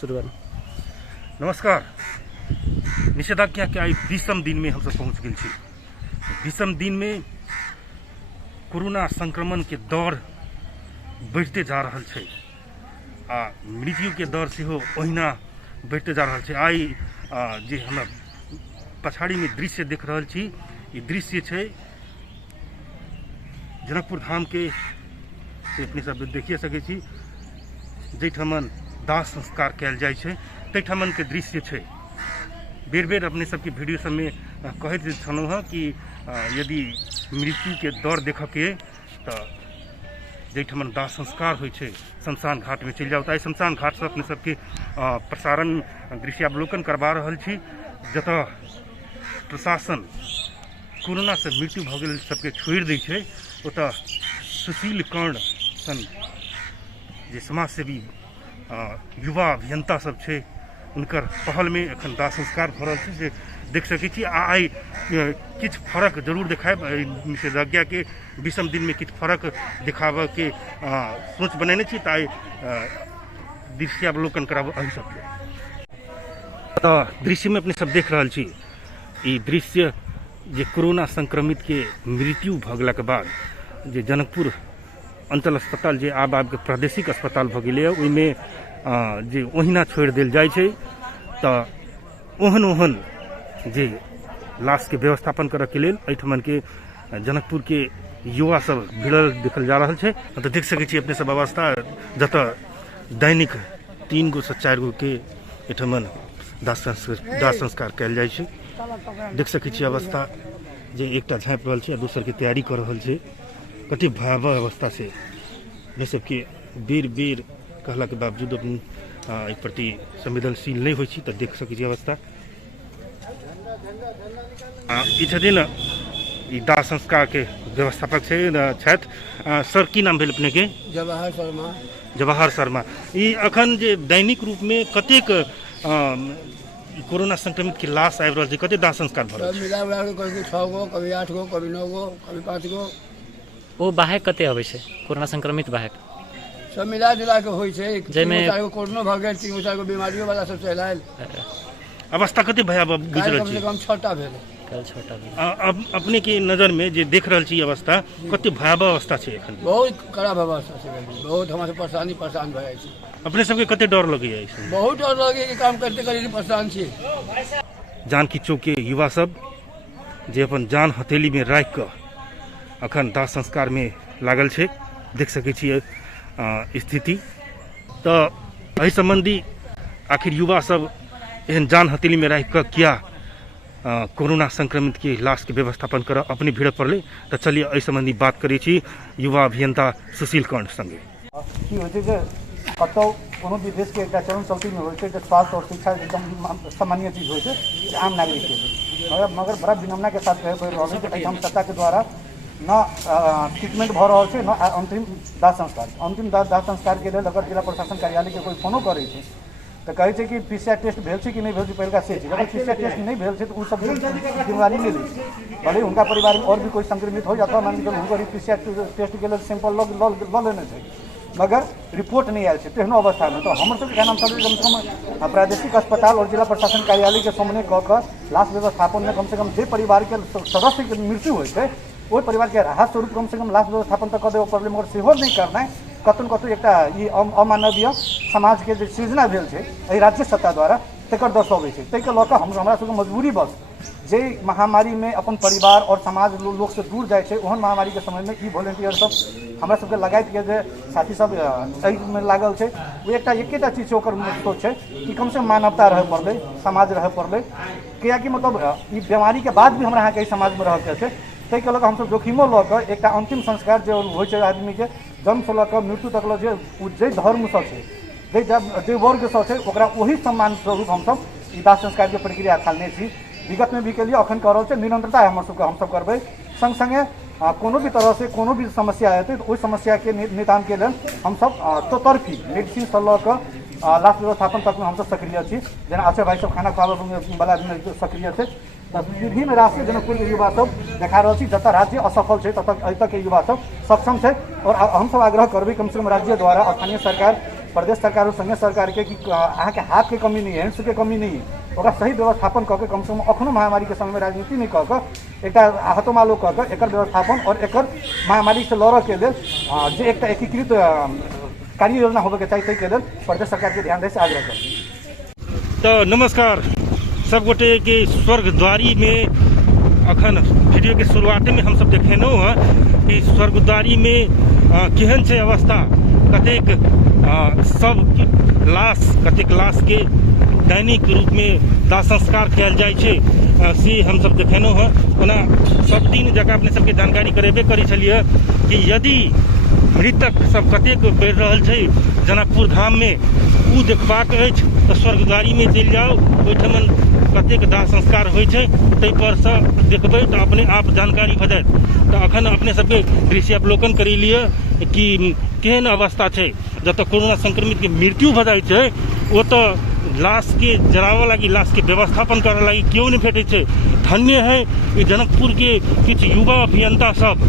शुरू करूँ। नमस्कार। निषेधाज्ञा के आई 20 दिन में हम सब पहुँच गए। 20 दिन में कोरोना संक्रमण के दर बढ़ते जा रहा है आ मृत्यु के दर से हो ओहिना बढ़ते जा रहा है। आई जे हम पछाड़ी में दृश्य देख रहा छी, ये दृश्य है जनकपुर धाम के अपने सब देखिए सके छी, जैठमन दाह संस्कार कल जाए छे तैठमन के दृश्य है। बेर बेर अपने सबके वीडियो सब में कहते छलूँ हाँ कि यदि मृत्यु के दर देख के तो जैठमन दाह संस्कार हो शमशान घाट में चल जाओ। तो शमशान घाट से अपने सबके प्रसारण दृश्यावलोकन करवा रहा छी, जतः प्रशासन कोरोना से मृत्यु भ गए सबके छोड़ दै छै। ओतः सुशील कर्ण सन जे समाजसेवी युवा अभियंता सब छे, उनकर पहल में अखन दाह संस्कार भ रहल छै। देख सकै छी आई किछ फर्क जरूर देखाब निषेधाज्ञा के 20 दिन में किछ फर्क दिखाबे के सोच बनेने छी। ताई दृश्यावलोकन कराब अहि सबके। तो दृश्य में अपने सब देख रहल छी, ई दृश्य जे कोरोना संक्रमित के मृत्यु भगला के बाद जे जनकपुर अंचल अस्पताल जे आब के प्रादेशिक अस्पताल भ गेलै, ओहिमे जे ओहिना छोड़ देल जाइ छै। तो ओहन ओहन जे लाश के व्यवस्थापन करे के लेल एठमन के जनकपुर के युवा सब भिड़ल देखल जा रहा है। तो देख सकै छी अपने सब अवस्था, जतः दैनिक 3 गो से 4 गो के एठमन दाह संस्कार कल जाए छै। देख सकै छी अवस्था जे एकटा झाँपि रहल छै, दोसर के तैयारी कर रहल छै। कते भयावह अवस्था से अपने सबके बेर बेर कहला के बावजूद अपनी एहि प्रति संवेदनशील नहीं होइ छी। तो देख सकै छी अवस्था ई छथिन ई दाह संस्कार के व्यवस्थापक छथि। सर की नाम भेल अपने के? जवाहर शर्मा। जवाहर शर्मा, ई अखन जे दैनिक रूप में कतेक कोरोना संक्रमित के लाश आबि रहल छै, कते दाह संस्कार भ रहल छै? मिला उला के कभी 6 गो, कभी 8 गो, कभी 9 गो, कभी 5 गो। ओ बाहेक कते अबै छै कोरोना संक्रमित बाहेक? सब मिला जुला के होइ छै। जैमे 4 गो कोरोना भ गेल, 3 4 गो बीमारियों वाला सब चल आयल। अवस्था कते भयावह गुजरल कम छै? से कम 6टा भेल। कल छोटा भी अब अपने के नजर में जे देख रहल छी अवस्था, कते भयावह अवस्था छै एखन? बहुत खराब अवस्था छै, बहुत हमरा परेशान भ जाइ छै। अपने सबके कते डर लगैया इसमें? बहुत डर लगे कि काम करते करते परेशान छी। जानकी चौक के युवा सब जे अपन जान हथेली में राख के अखन दाह संस्कार में लागल छै, देख सकै छी स्थिति। तो एहि संबंधी आखिर युवा सब एहन जान हथेली में राख के किया कोरोना संक्रमित के लाश के व्यवस्थापन कर अपनी भीड़ पड़ले? तो चलिए एहि संबंधी बात करै छी युवा अभियंता सुशील कर्ण संगे। की होइ छै जे कतौ कोनो भी देश के एकटा चरम चौकी में होइ छै जे स्वास्थ्य और शिक्षा एकदम सामान्य चीज होइ छै आम नागरिक के लिए। मगर बड़ा विनम्रता के साथ कहे पड़ि रहल छै कि हम सत्ता के द्वारा न ट्रीटमेंट भ रहल छै, न अंतिम दाह संस्कार। अंतिम दाह संस्कार के लेल अगर जिला प्रशासन कार्यालय के कोई फोनो करे छै तो कहे छै कि PCR टेस्ट भेल छै कि नहीं भेल छै, पहिलका से छै। अगर PCR टेस्ट नहीं भेल छै तो उ सब जिम्मेवारी नहीं लै छै। भले उनका परिवार में और भी कोई संक्रमित हो जाता, मान लीजिए हुनकर PCR टेस्ट के लिए सैंपल ल लेने छै, मगर रिपोर्ट नहीं आयल छै। तेहनो अवस्था में तो हमर सबके नाम सब कम से कम प्रादेशिक अस्पताल और जिला प्रशासन कार्यालय के सामने कऽ लाश व्यवस्थापन में कम से कम जे परिवार के सदस्य के मृत्यु होइ छै ओहि परिवार के राहत स्वरूप कम से कम लाश व्यवस्थापन तक कऽ देबऽ पड़लै। मगर सेहो नहीं करनाइ कतौ कतौ एकटा ई अमानवीय समाज के जे सृजना भेल छै एहि राज्य सत्ता द्वारा, तकर दर्शाबै छै। ताहि के लऽ कऽ हमरा सबके मजबूरी बस जे महामारी में अपन परिवार और समाज लोग से दूर जाए छै, ओहन महामारी के समय में ई वॉलंटियर सब हमरा सबके लगाइत के जे साथी सब एहि में लागल छै, वो एकेटा चीज छै, ओकर सोच छै कि कम से कम मानवता रहे पड़लै, समाज रहे पड़लै। कियाकि मतलब ई बीमारी के बाद भी हमरा यहाँ के समाज में रह के छै। ताहि के लऽ कऽ हमसब जोखिमो लऽ कऽ एकटा अंतिम संस्कार जे होइ छै आदमी के जन्म से लऽ कऽ मृत्यु तक जे धर्म सब छै, जे वर्ग सब छै, ओकरा वही सम्मान स्वरूप हमसब ई दाह संस्कार के प्रक्रिया थालने छी। विगत में भी के लिए अखन कर रहल छै, निरंतरता है हमर सबके, हमसब करबै। संग संगे कोनो भी तरह से कोनो भी समस्या हेतै तो ओहि समस्या के निदान के लेल हमसब चौतरफी मेडिसिन से लऽ कऽ लाश व्यवस्थापन तक में हमसब सक्रिय छी। जेना आशा भाई सब खाना खुआबे वाला सक्रिय छै। विभिन्न राष्ट्रीय जनकपुर के युवा सब देखा रहा छी, जतऽ राज्य असफल है ततऽ के युवा सब सक्षम है। और हम सब आग्रह करबै कम से कम राज्य द्वारा स्थानीय सरकार प्रदेश सरकार और संघ सरकार के कि अहाँ के हाथ के कमी नहीं है, हैंड्स के कमी नहीं है, ओकरा सही व्यवस्थापन कऽ के कम से कम अखनो महामारी के समय में राजनीति नहीं कऽ के एक हतोमालो कऽ के एकर व्यवस्थापन और एकर महामारी से लड़ऽ के लेल जे एक एकीकृत कार्य योजना होबे के चाहिए ताहि के लेल प्रदेश सरकार के ध्यान दे से आग्रह कर। तो नमस्कार सब गोटे के स्वर्गद्वारी में अखन वीडियो के शुरुआत में हम सब देखेनौ है कि स्वर्गद्वारी में केहन छै अवस्था, कतेक सब लाश, कतेक लाश के दैनिक रूप में दाह संस्कार कयल जाइ छै से हम सब देखेनौ है। ओना सब दिन जगह अपने सबके जानकारी करेबे करै छलियै कि यदि मृतक सब कतेक बढ़ि रहल छै जनकपुर धाम में, ओ देखबाक अछि तऽ स्वर्गद्वारी में चलि जाउ, ओहिठमन कतेक दाह संस्कार होइ छै ताहि पर से देखबै तऽ अपने आप जानकारी भऽ जायत। तऽ अखन अपने सबके दृश्यावलोकन करि लिअ कि केहन अवस्था छै। जतऽ कोरोना संक्रमित के मृत्यु भऽ जाइ छै ओतऽ लाश के जराबऽ लागी, लाश के व्यवस्थापन करऽ लागी केओ नहि भेटै छै। धन्य है कि जनकपुर के किछु युवा अभियंता सब,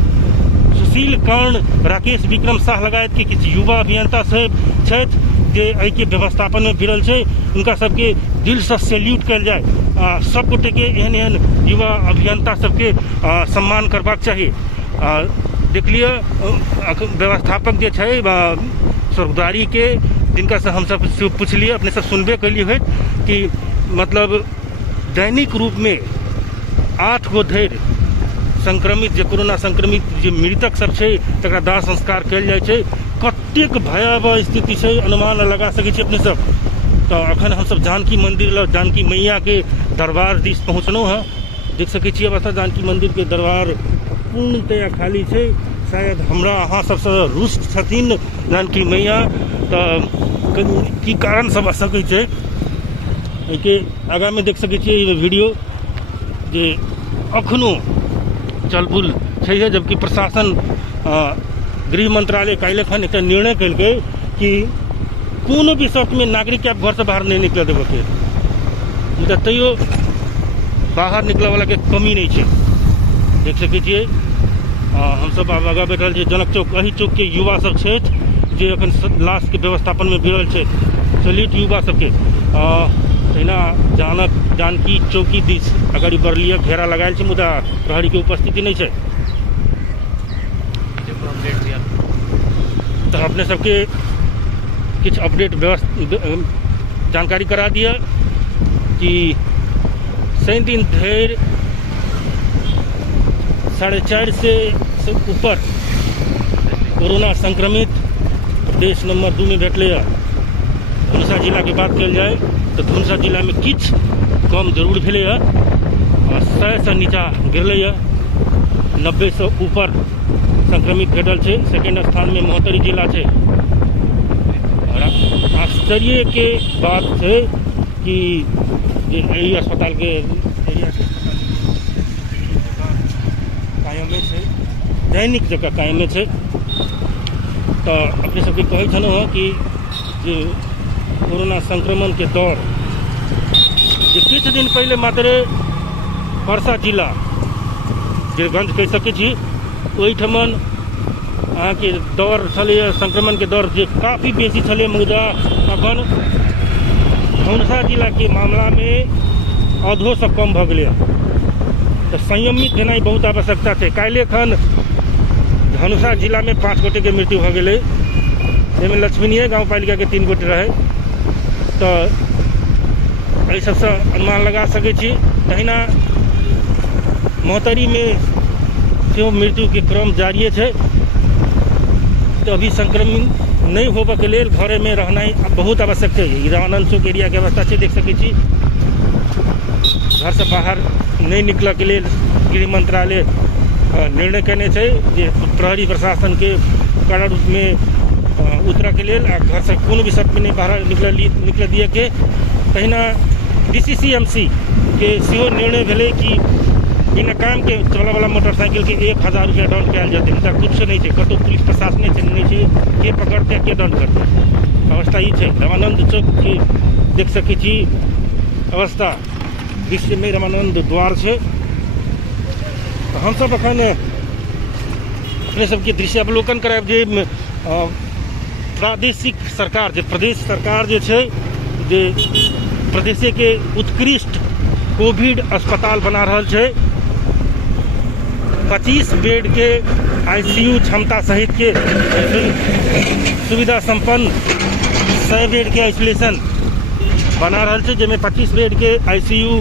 सुशील कर्ण, राकेश विक्रम शाह लगायत के किछु युवा अभियंता सब छथि जे एहिके व्यवस्थापन में भिड़ल छै। उनका सबके दिल से सैल्यूट कयल जाय। सब गोटे के एहन एहन युवा अभियंता सबके सम्मान करबाक चाही। देख लिअ व्यवस्थापक जे छै स्वर्गद्वारी के, जिनका से हम सब पूछलिए, अपने सब सुनबे कलिए है कि मतलब दैनिक रूप में 8 गो धरि संक्रमित, जे कोरोना संक्रमित जे मृतक सब छै तकरा दाह संस्कार कयल जाइ छै। कतेक भयावह स्थिति छै अनुमान लगा सकै छी अपने सब। तो अखन हम सब जानकी मंदिर, जानकी मैया के दरबार दिस पहुँचलहुँ हैं। देख सकै छी अवस्था, जानकी मंदिर के दरबार पूर्णतया खाली छै। शायद हमरा अहाँ सबसे रुष्ट छथिन जानकी मैया, तो की कारण सब भऽ सकै छै। एहिके आगाँ में देख सकै छियै वीडियो जे अखनो चलबुल छै, जबकि प्रशासन गृह मंत्रालय काल्हि खन एक निर्णय कलकै कि कोनो भी शर्त में नागरिक के आप घर से बाहर नहीं निकले देबे के, तैयो बाहर निकले वाला के कमी नहीं छै। देख सकै छियै हम सब आगाँ बैठल छियै जनक चौक, एही चौक के युवा सब छथि जे अखन लाश के व्यवस्थापन में भिड़ल छै। सैल्यूट युवा सबके। तहिना जानकी चौकी दिस अगाडि बढ़लिए, घेरा लगायल छै मुदा प्रहरी के उपस्थिति नहीं छै। तो अपने सबके किछ अपडेट जानकारी करा दिया कि शनि दिन धरि 4.5 से ऊपर कोरोना संक्रमित देश नंबर 2 में भेटलै। धनुषा जिला के बात कल जाए तो धनुषा जिला में किछ कम जरूर भेलै, 100 से नीचा गिरलै, 90 से ऊपर संक्रमित भेटल छै। सेकेंड स्थान में महोत्तरी जिला छै। और आश्चर्य के बात है कि एही अस्पताल के कायमे छै, दैनिक जगह कायमे छै। तो अपने सबके कहै छलहुँ हँ कि जे कोरोना संक्रमण के दौर जे किछु दिन पहले मात्र परसा जिला वीरगंज कहि सकै छी, ओहिठमन अहाँके दौर छलै संक्रमण के दौर जे काफ़ी बेसी छलै, मुदा अखन धनुषा जिला के मामला में आधो से कम भऽ गेलै। तो संयमित भेनाइ बहुत आवश्यकता छै। काल्हि खन धनुषा जिला में 5 गोटे के मृत्यु भऽ गेलै, एहिमे लक्ष्मीनीय गाँव पालिका के 3 गोटे रहे। तो एहि सबसे अनुमान लगा सकै छी। तहिना महोत्तरी में सेहो मृत्यु के क्रम जारी है। तो अभी संक्रमित नहीं होबे के लेल घरे में रहनाइ बहुत आवश्यक है। रामानंद चौक एरिया के अवस्था छै, देख सकै छी। घर से बाहर नहीं निकल के लिए गृह मंत्रालय निर्णय करने छै जे प्रहरी प्रशासन के कड़ा रूप में उतरा के लिए घर से कोनो भी शर्त में नहीं बाहर निकल दिए के। तहिना DCCMC के सेहो निर्णय भेलै कि बिना काम के चलऽ वाला मोटरसाइकिल के 1000 रुपया दंड कयल जेतै। मुदा कुछ नहीं छै, कतौ पुलिस प्रशासन नहीं छै, के पकड़तै के दंड करतै। अवस्था ई छै। रामानंद चौक के देख सकै छी अवस्था, दृश्य में रामानंद द्वार छै। तो हम सब अखन अपने सबके दृश्यावलोकन करायब जे प्रादेशिक सरकार जे प्रदेश सरकार जे छै जे प्रदेशे के उत्कृष्ट कोविड अस्पताल बना रहल छै। 25 बेड के आईसीयू क्षमता सहित के सुविधा संपन्न 100 बेड के आइसोलेशन बना रहल छै, जेमे 25 बेड के आईसीयू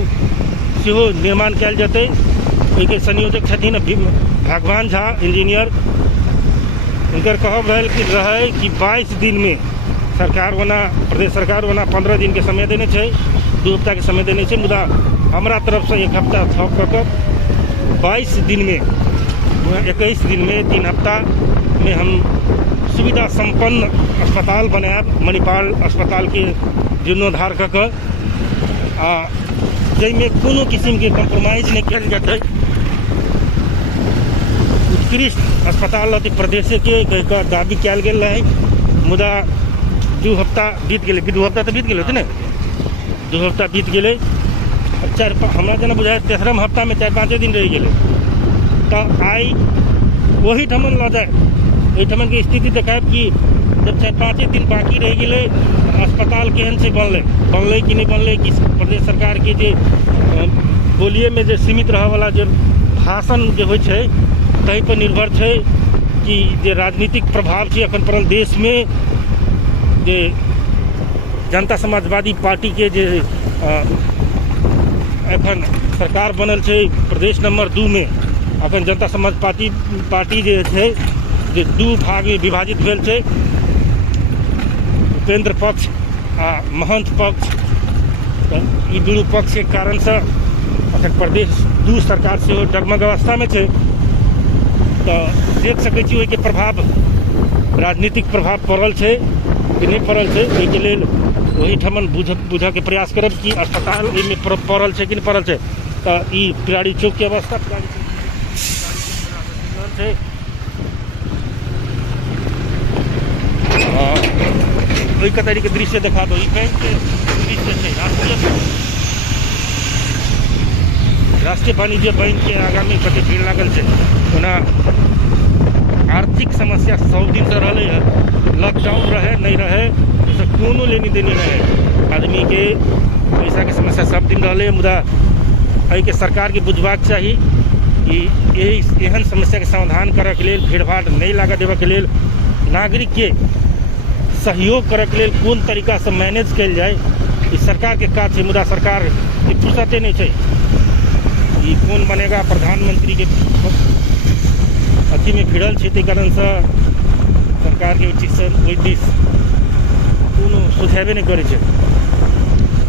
सेहो निर्माण कयल जेतै। ओहिके संयोजक छथिन भगवान झा इंजीनियर। हुनकर कहब रहै कि 22 दिन में सरकार ओना प्रदेश सरकार ओना 15 दिन के समय देने छै, 2 हफ्ता के समय देने छै, मुदा हमरा तरफ से 1 हफ्ता थप कऽ कऽ 22 दिन में 21 दिन में 3 हफ्ता में हम सुविधा संपन्न अस्पताल बनायब। मणिपाल अस्पताल के जीर्णोद्धार कऽ कऽ आ जाहिमे कोनो किस्म के कम्प्रोमाइज नहीं कयल जेतै। उत्कृष्ट अस्पताल अति प्रदेश के दाबी कयल गेल रहे, मुदा 2 हफ्ता बीत गेलै। 2 हफ्ता तो बीत गेल होते ने, 2 हफ्ता बीत गेलै। हमरा जेना बुझाय 3रम हफ्ता में 4-5 दिन रह गेलै। तो आई वही ठमन लऽ जाए, ओहि ठमन के स्थिति देखायब कि जब 4-5 दिन बाकी रह गेलै, अस्पताल केहन से बनलै कि नहीं बनलै, कि प्रदेश सरकार के जे बोलिए में जे सीमित रह वाला जे भाषण जे होइ छै तही पर निर्भर छै कि जे राजनीतिक प्रभाव छै अखन पूरा देश में जे जनता समाजवादी पार्टी के जे अखन सरकार बनल छै प्रदेश नंबर 2 में। अखन जनता समाज पार्टी जे छै जे 2 भाग में विभाजित भेल छै, उपेंद्र पक्ष आ महंत पक्ष। ई दुनू पक्ष के कारण से अखन प्रदेश 2 सरकार से डगमग अवस्था में छै। तो देख सकै छी ओहिके प्रभाव राजनीतिक प्रभाव पड़ल छै कि नहीं पड़ल छै। ओहिके लेल वही ठमन बुझऽ के प्रयास करब कि अस्पताल एहिमे पड़ल छै कि नहीं पड़ल छै। तो ई पिराड़ी चौक के अवस्था छै। ओहि कतारी के दृश्य देखा दो। ई बैंक के दृश्य छै, राष्ट्रीय वाणिज्य बैंक के आगा में कते भीड़ लागल छै। ओना आर्थिक समस्या 100 दिन से रहले है, लॉकडाउन रहे नहीं रहे तो कोनो लेनी देनी रहे, आदमी के पैसा के समस्या सब दिन रहले। मुदा एहि के सरकार के बुझबाक चाही कि एहन समस्या के समाधान करऽ के लेल, भीड़ भाड़ नहीं लागऽ देबऽ के लेल, नागरिक के सहयोग करऽ के लेल कोन तरीका से मैनेज कयल जाए, ई सरकार के काज छै। मुदा सरकार के फुर्सते नहीं छै। ई कौन बनेगा प्रधानमंत्री के अथी में भिड़ल छै, ताहि कारण से सरकार के चीज से ओहि दिस कोनो सुझावे नहीं करे छै।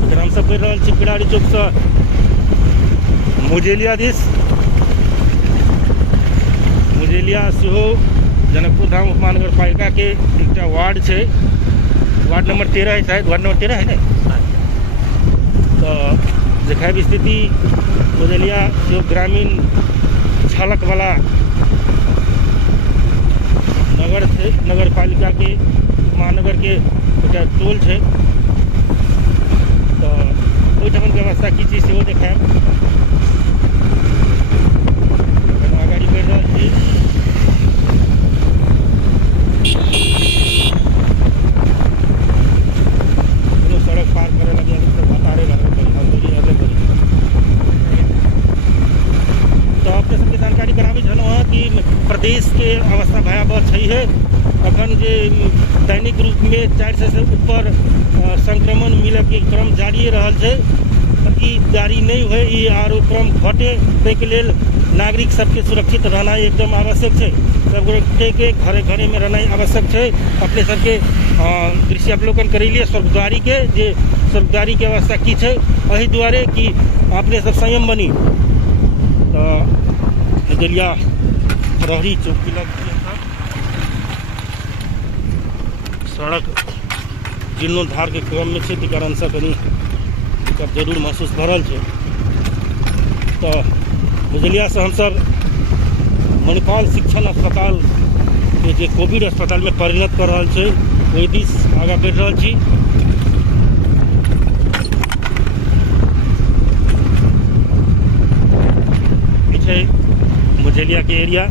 इधर हम सब कहि रहल छी पिराड़ी चौक से मुजेलिया दिस। मुजेलिया सेहो जनकपुर धाम उपमहानगर पालिका के एकटा वार्ड छै, वार्ड नंबर 13 है शायद, वार्ड नंबर 13 है ना। तो देखाब स्थिति मुजेलिया जो ग्रामीण झलक वाला नगर छै, नगर पालिका के महानगर के एकटा टोल छै। तो ओहिठाम व्यवस्था की चीज सेहो देखायब। आगाड़ी बढ़ि रहल छी। सड़क पार करे लगे तो बतारे तो अपने सबके जानकारी कराबी छलहुँ कि प्रदेश के अवस्था भयावह है। अखन जे दैनिक रूप में 400 से ऊपर संक्रमण मिले के क्रम जारी रहल छै। ई जारी नहीं हुए, ई आरो क्रम घटे, ताहिके लेल नागरिक सबके सुरक्षित रहना एकदम आवश्यक है। सब के घरे घरे में रहना आवश्यक है। अपने सबके दृश्य अवलोकन करैलिए स्वर्गद्वारी के, जे स्वर्गद्वारी के अवस्था की है, एहि दुआरे कि अपने सब संयम बनी। तो मुजेलिया प्रहरी चौकी लग सड़क जीर्णोद्धार के क्रम में छै, कारण से कनी दिक्कत जरूर महसूस भ रहल छै। तो मुजेलिया से हम सब मणिपाल शिक्षण अस्पताल के जे कोविड अस्पताल में परिणत कर रहल छै, ओहि दिस आगा बढ़ि रहल छी। ई छै मुजेलिया के एरिया।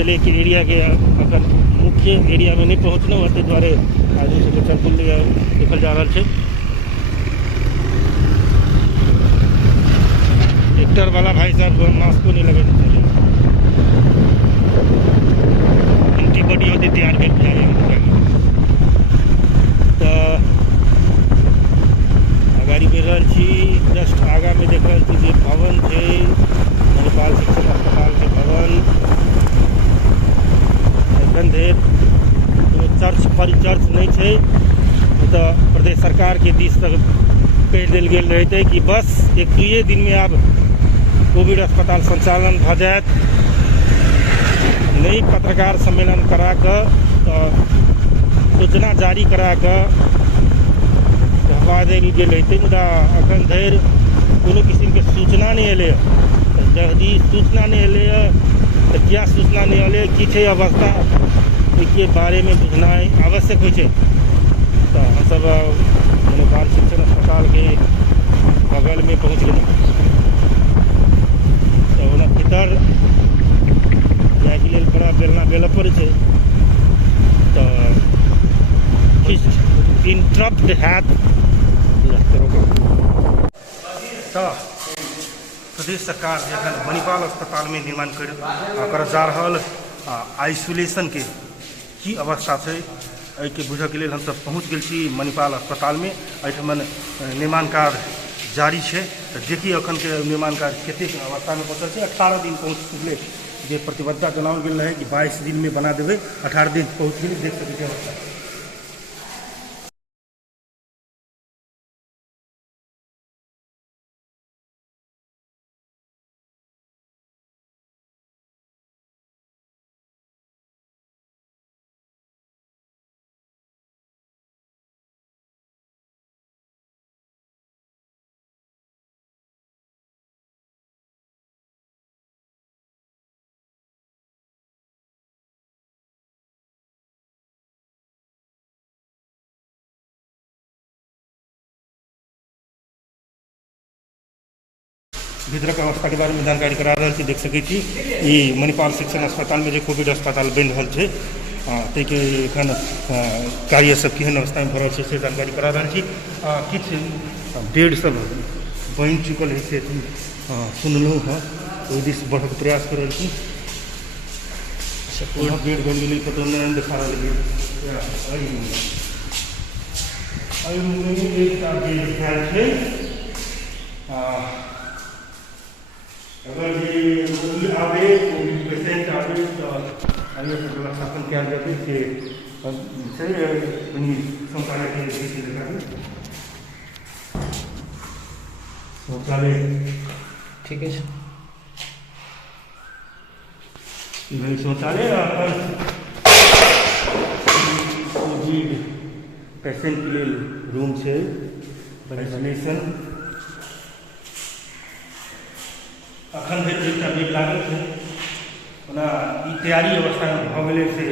जले कि एरिया के अगर मुख्य एरिया में नहीं पहुँचना हुआ ताहि दुआरे आदमी सबके चलकुल देखल जा रहा है। ट्रैक्टर वाला भाई साहब मास्को नहीं लगे एंटीबॉडी होती तैयार कर तो अगाड़ी बढ़ रहा छी। जस्ट आगा में देख रहा छी जे भवन है मणिपाल शिक्षण अस्पताल के भवन एखन धरि चर्च परिचर्च नहीं है। तो प्रदेश सरकार के दिश तक कह दिल गेल रहते कि बस 1-2 दिन में अब कोविड अस्पताल संचालन भ जायत। नई पत्रकार सम्मेलन करा सूचना जारी करा हवा दिल गेल रहते। मुदा अखन धरि कोनो किस्म के सूचना नहीं अले। यदि सूचना नहीं अले तो क्या सूचना नहीं अले कि छै अवस्था के बारे में बुझना आवश्यक हो। तो हम सब मणिपाल शिक्षण अस्पताल के बगल में पहुँच गए। तो भीतर जाके लिए बड़ा बेलना बेल पड़े है। तो इंटरप्ट हैत तो प्रदेश सरकार जखन मणिपाल अस्पताल में निर्माण कर जा रहा आइसोलेशन के की अवस्था है के बुझे के लिए हम सब पहुँच गए छी मणिपाल अस्पताल में। एठमन निर्माण कार्य जारी है। तो देखिए अखन के निर्माण कार्य कते अवस्था में पहुँचल है। 18 दिन पहुँच चुकले जे प्रतिबद्धता जनाओल गेल रहे कि 22 दिन में बना देवे। 18 दिन पहुँच गए। देख सकते अवस्था भीतर के अवस्था के बारे में जानकारी करा रहा है। देख सके छी ई मणिपाल शिक्षण अस्पताल में जो कोविड अस्पताल बन रहा है ते के एखन कार्य सब केहन अवस्था में भरल से जानकारी करा रहा है। किछ बेड सब बन चुकल है से सुनलूँ हाँ। ओहि दिस बढ़क प्रयास कर रही बेड बन गई पता नहीं देखा रही। अगर ये रोगी आवे कोविड पेशेंट आवे तो आगे व्यवस्थापन किया जाए से सही शौचालय के दृष्टि शौचालय ठीक है शौचालय कोविड पेशेंट के लिए रूम है आइसोलेशन। अखन धरि एकटा बेड लागल है ओना ई तैयारी अवस्था में भऽ गेलै से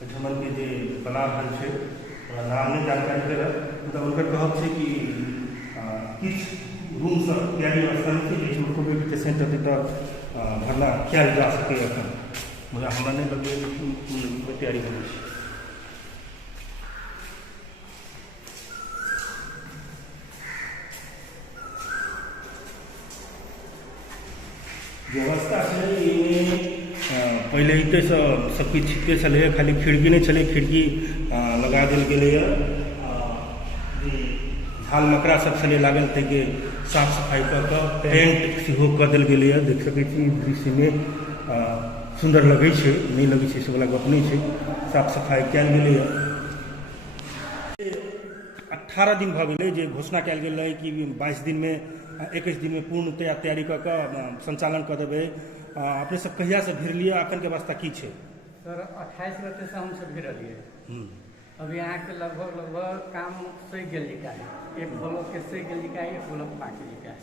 एहिठमन के जे बना रहल छै ओकरा नाम नहीं जानकारी देलक। मतलब उनकर कहब छै कि किछु रूम सब तैयारी अवस्था में छै जाहिमे कोविड पेशेंट अभी तक भरना कयल जा सकै। एखन मुदा हमरा नहीं लगलै तैयारी हो छै। व्यवस्था है पहले इतने सब किछु ठीके छलै। खाली खिड़की नहीं छलै। खिड़की लगा दिल गेलै। झाल मकड़ा सब छलै लागल ताहिके साफ सफाई कऽ पेंट सेहो कऽ देल गेलै। देख सकै छी दृश्य में सुंदर लगे छै नहीं लगे छै से वाला गप नहीं छै। साफ सफाई कयल गेलै। 18 दिन भऽ गेलै जे घोषणा कयल गेल रहै कि 22 दिन में 21 दिन में पूर्ण तैयारी कऽ संचालन कऽ देबै। अपने सब कहिया से भिड़लिए अखन के अवस्था की छै? सर 28 गते से हम सब भिड़लिए। अभी यहाँ के लगभग काम सही गेल लिखा है। एक ब्लॉक के सही गेल लिखा है, एक ब्लॉक बाकी लिखा है।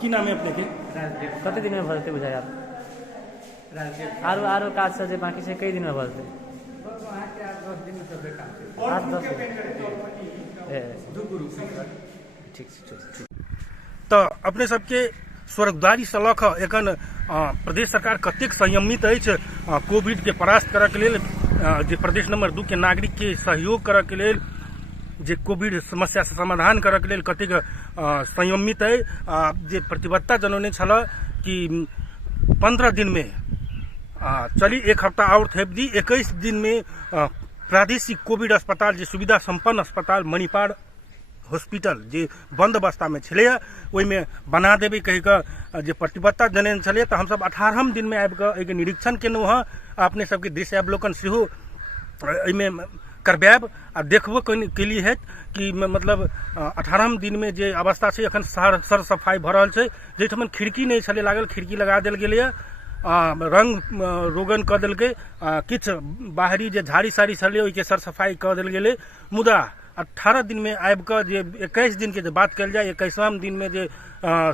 की नाम है अपने के? राजदेव। कते दिन में भरते बुझाय आप? राजदेव आरो काज सब जे बाकी से कई दिन में भरते? बस वहाँ के 8-10 दिन में सब काम छै। 8-10 दिन। दू ग्रुप ठीक। तो अपने सबके स्वर्गद्वारी से लऽ कऽ एखन प्रदेश सरकार कतेक संयमित अछि कोविड के परास्त करऽ के लेल, जे प्रदेश नंबर 2 के नागरिक के सहयोग करऽ के लेल, जे कोविड समस्या से समाधान करऽ के लेल कतेक संयमित है। जे प्रतिबद्धता जनौने छल कि 15 दिन में चली, एक हफ्ता और थेप दी, 21 दिन में प्रादेशिक कोविड अस्पताल, जे सुविधा संपन्न अस्पताल मणिपाल हॉस्पिटल जे बंद अवस्था में छलै ओहिमे बना देबै कहि कऽ जे प्रतिबद्धता जनेने छलै, तऽ हमसब 18 दिन में आबि कऽ एहिके निरीक्षण केलहुँ हँ। अपने सबके दृश्य अवलोकन सेहो एहिमे करबायब आ देखबो केलिए है कि मतलब 18 दिन में जे अवस्था छै एखन सर सफाई भऽ रहल छै। जाहिठाम खिड़की नहीं छलै लागल, खिड़की लगा देल गेलै, रंग रोगन कऽ देलकै, किछु बाहरी जे झाड़ी साड़ी छलै ओहिके सर सफाई कऽ देल गेलै। मुदा 18 दिन में आबि कऽ जे 21 दिन के जे बात कल जाए, 21वां दिन में जे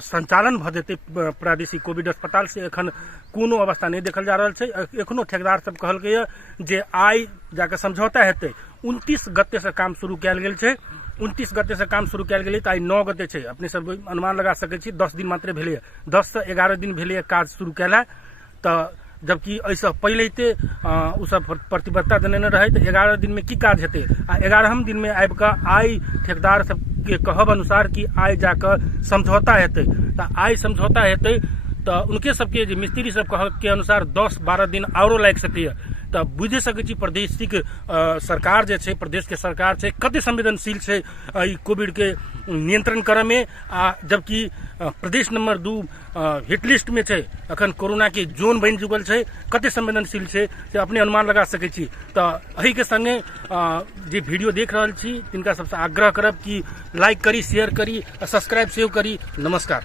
संचालन भऽ जेतै प्रादेशिक कोविड अस्पताल से एखन कोनो अवस्था नहीं देखल जा रहल छै। एखनो ठेकेदार सब कहलकै जे आइ जाके समझौता हेतै। 29 गते से काम शुरू कयल गेल छै, 29 गते से काम शुरू कयल गेलै तऽ आइ 9 गते छै। अपने सब अनुमान लगा सकै छी 10 दिन मात्र भेलै, 10 से 11 दिन भेलै काज शुरू कैला। तऽ जबकि ऐसा पहले उ सब प्रतिबद्धता देने रहे तो 11 दिन में की काज हेतै, आ 11हम दिन में आबि कऽ आइ ठेकेदार सबके कहब अनुसार कि आइ जाकर समझौता हेतै। तऽ आइ समझौता हेतै तऽ उनके सबके जे मिस्त्री सब कहब के अनुसार 10-12 दिन औरो लागि सकैए। तऽ बुझे सकै छी प्रादेशिक सरकार जे छै, प्रदेश के सरकार छै, कते संवेदनशील छै ई कोविड के नियंत्रण करे में। जबकि प्रदेश नंबर 2 हिट लिस्ट में छै, अखन कोरोना के जोन बन चुकल छै, कते संवेदनशील छै से अपने अनुमान लगा सकै छी। तऽ एही के संगे जे वीडियो देख रहल छी तिनका सबसे आग्रह करब कि लाइक करी, शेयर करी, सब्सक्राइब सेहो करी। नमस्कार।